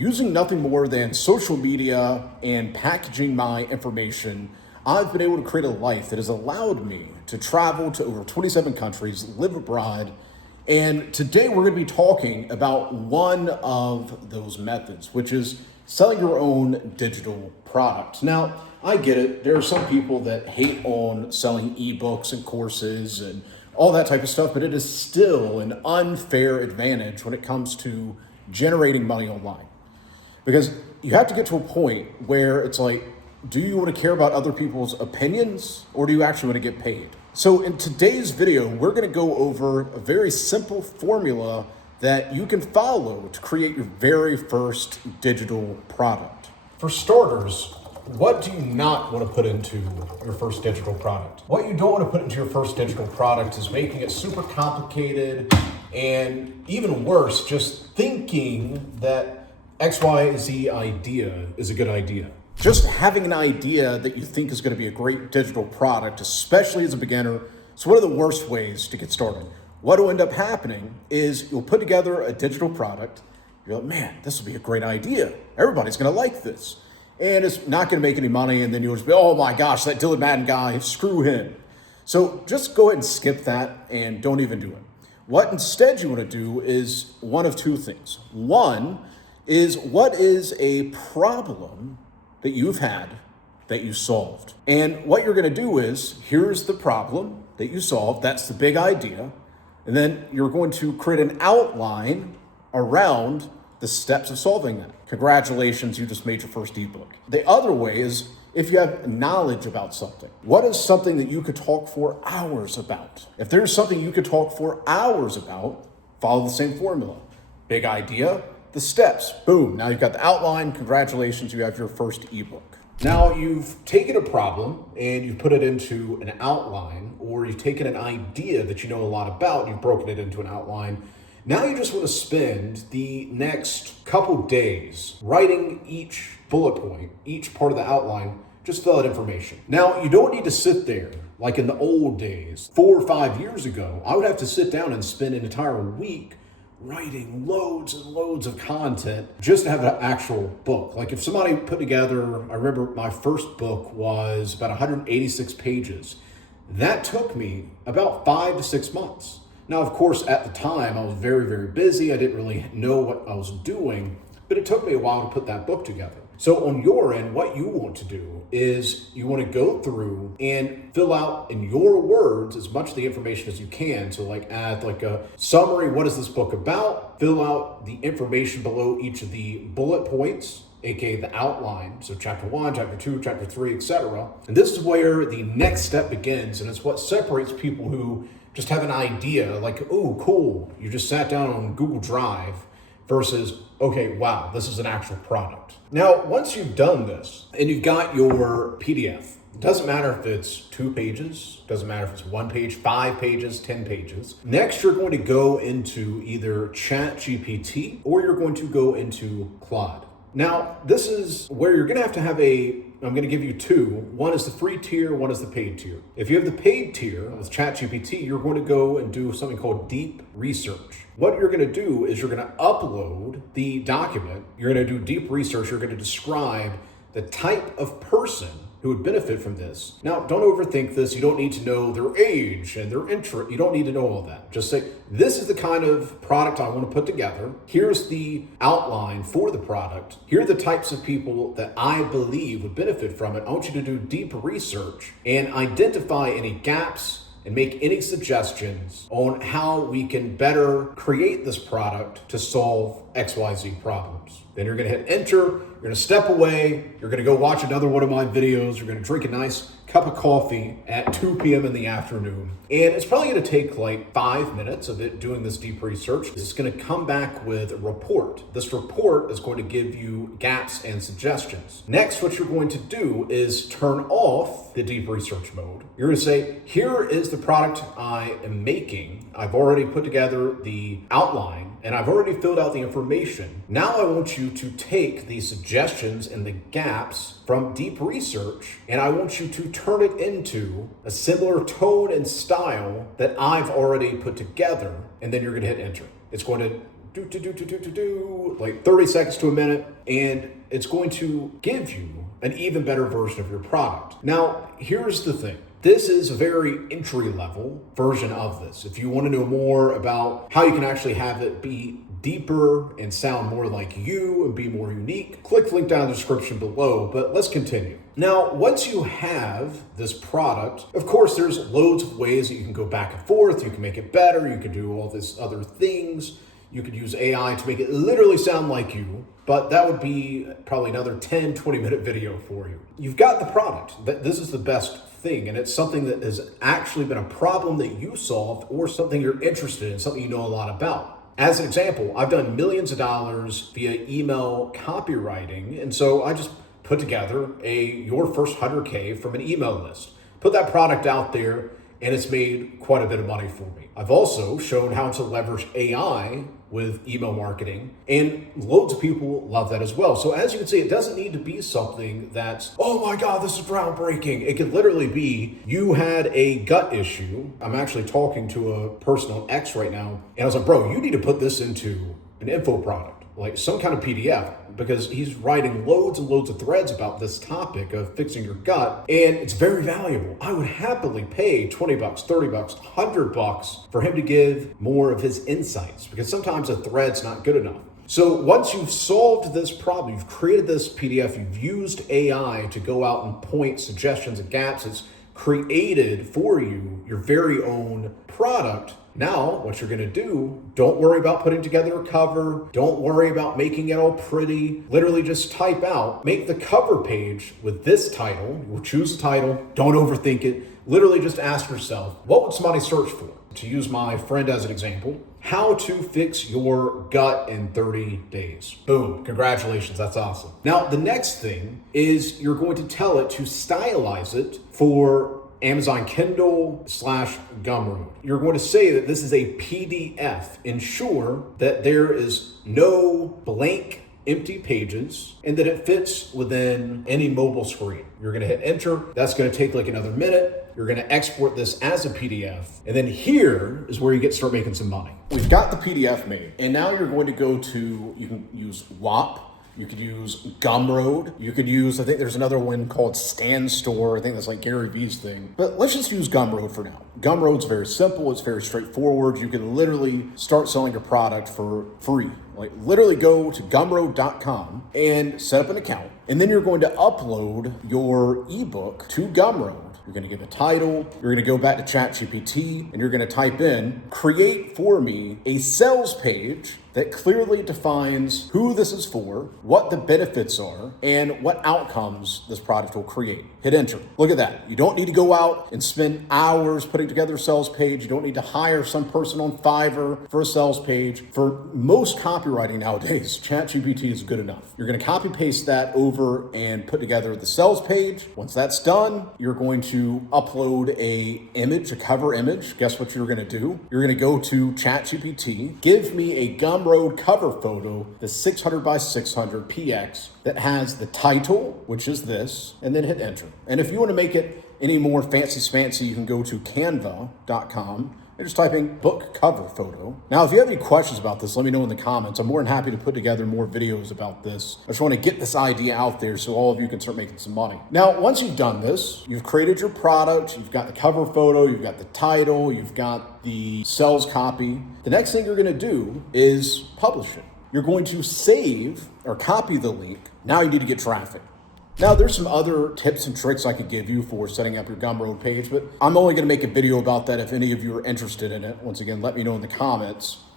Using nothing more than social media and packaging my information, I've been able to create a life that has allowed me to travel to over 27 countries, live abroad, and today we're going to be talking about one of those methods, which is selling your own digital product. Now, I get it. There are some people that hate on selling ebooks and courses and all that type of stuff, but it is still an unfair advantage when it comes to generating money online. Because you have to get to a point where it's like, do you want to care about other people's opinions or do you actually want to get paid? So in today's video, we're going to go over a very simple formula that you can follow to create your very first digital product. For starters, what do you not want to put into your first digital product? What you don't want to put into your first digital product is making it super complicated, and even worse, just thinking that XYZ idea is a good idea. Just having an idea that you think is going to be a great digital product, especially as a beginner, is one of the worst ways to get started. What will end up happening is you'll put together a digital product. You're like, man, this will be a great idea. Everybody's going to like this. And it's not going to make any money. And then you'll just be, oh my gosh, that Madden guy, screw him. So just go ahead and skip that and don't even do it. What instead you want to do is one of two things. One is, what is a problem that you've had that you solved? And what you're going to do is, here's the problem that you solved. That's the big idea. And then you're going to create an outline around the steps of solving that. Congratulations, you just made your first ebook. The other way is, if you have knowledge about something, what is something that you could talk for hours about? If there's something you could talk for hours about, follow the same formula. Big idea, the steps, boom. Now you've got the outline, congratulations, you have your first ebook. Now you've taken a problem and you've put it into an outline, or you've taken an idea that you know a lot about, and you've broken it into an outline. Now you just want to spend the next couple days writing each bullet point, each part of the outline, just fill out information. Now you don't need to sit there like in the old days. 4 or 5 years ago, I would have to sit down and spend an entire week writing loads and loads of content just to have an actual book. Like if somebody put together, I remember my first book was about 186 pages. That took me about 5 to 6 months. Now, of course, at the time, I was very, very busy. I didn't really know what I was doing, but it took me a while to put that book together. So on your end, what you want to do is you want to go through and fill out in your words as much of the information as you can. So like add like a summary, what is this book about? Fill out the information below each of the bullet points, aka the outline. So chapter 1, chapter 2, chapter 3, etc. And this is where the next step begins, and it's what separates people who just have an idea like, oh, cool, you just sat down on Google Drive, versus, okay, wow, this is an actual product. Now, once you've done this and you've got your PDF, it doesn't matter if it's 2 pages, doesn't matter if it's 1 page, 5 pages, 10 pages. Next, you're going to go into either ChatGPT or you're going to go into Claude. Now, this is where you're going to have I'm going to give you two. One is the free tier, one is the paid tier. If you have the paid tier with ChatGPT, you're going to go and do something called deep research. What you're going to do is you're going to upload the document. You're going to do deep research. You're going to describe the type of person who would benefit from this. Now, don't overthink this. You don't need to know their age and their interest. You don't need to know all that. Just say, this is the kind of product I want to put together. Here's the outline for the product. Here are the types of people that I believe would benefit from it. I want you to do deep research and identify any gaps and make any suggestions on how we can better create this product to solve XYZ problems. Then you're going to hit enter, you're going to step away, you're going to go watch another one of my videos, you're going to drink a nice cup of coffee at 2 p.m. in the afternoon. And it's probably going to take like 5 minutes of it doing this deep research. It's going to come back with a report. This report is going to give you gaps and suggestions. Next, what you're going to do is turn off the deep research mode. You're going to say, here is the product I am making. I've already put together the outline and I've already filled out the information. Now I want you to take the suggestions and the gaps from deep research, and I want you to turn it into a similar tone and style that I've already put together, and then you're gonna hit enter. It's going to like 30 seconds to a minute, and it's going to give you an even better version of your product. Now, here's the thing. This is a very entry-level version of this. If you want to know more about how you can actually have it be deeper and sound more like you and be more unique, click the link down in the description below, but let's continue. Now, once you have this product, of course, there's loads of ways that you can go back and forth. You can make it better. You can do all these other things. You could use AI to make it literally sound like you, but that would be probably another 10, 20-minute video for you. You've got the product. This is the best thing, and it's something that has actually been a problem that you solved or something you're interested in, something you know a lot about. As an example, I've done millions of dollars via email copywriting, and so I just put together your first 100K from an email list, put that product out there, and it's made quite a bit of money for me. I've also shown how to leverage AI with email marketing, and loads of people love that as well. So as you can see, it doesn't need to be something that's, oh my God, this is groundbreaking. It could literally be, you had a gut issue. I'm actually talking to a person on X right now, and I was like, bro, you need to put this into an info product, like some kind of PDF, because he's writing loads and loads of threads about this topic of fixing your gut, and it's very valuable. I would happily pay $20, $30, $100 for him to give more of his insights, because sometimes a thread's not good enough. So once you've solved this problem, you've created this PDF, you've used AI to go out and point suggestions and gaps, it's created for you your very own product. Now, what you're gonna do, don't worry about putting together a cover. Don't worry about making it all pretty. Literally just type out, make the cover page with this title. You'll choose a title, don't overthink it. Literally just ask yourself, what would somebody search for? To use my friend as an example, how to fix your gut in 30 days. Boom, congratulations, that's awesome. Now, the next thing is you're going to tell it to stylize it for Amazon Kindle / Gumroad. You're going to say that this is a PDF. Ensure that there is no blank empty pages and that it fits within any mobile screen. You're going to hit enter. That's going to take like another minute. You're going to export this as a PDF. And then here is where you get to start making some money. We've got the PDF made, and now you're going to go to, you can use WAP. You could use Gumroad. You could use, I think there's another one called Stand Store. I think that's like Gary Vee's thing. But let's just use Gumroad for now. Gumroad's very simple. It's very straightforward. You can literally start selling your product for free. Like literally go to gumroad.com and set up an account. And then you're going to upload your ebook to Gumroad. You're going to give a title. You're going to go back to ChatGPT and you're going to type in, create for me a sales page that clearly defines who this is for, what the benefits are, and what outcomes this product will create. Hit enter. Look at that. You don't need to go out and spend hours putting together a sales page. You don't need to hire some person on Fiverr for a sales page. For most copywriting nowadays, ChatGPT is good enough. You're going to copy paste that over and put together the sales page. Once that's done, you're going to upload a cover image. Guess what you're going to do? You're going to go to ChatGPT, give me a Gumroad cover photo, the 600 by 600 PX that has the title, which is this, and then hit enter. And if you want to make it any more fancy, you can go to canva.com and just type in book cover photo. Now, if you have any questions about this, let me know in the comments. I'm more than happy to put together more videos about this. I just want to get this idea out there so all of you can start making some money. Now, once you've done this, you've created your product, you've got the cover photo, you've got the title, you've got the sales copy. The next thing you're going to do is publish it. You're going to save or copy the link. Now you need to get traffic. Now, there's some other tips and tricks I could give you for setting up your Gumroad page, but I'm only going to make a video about that if any of you are interested in it. Once again, let me know in the comments.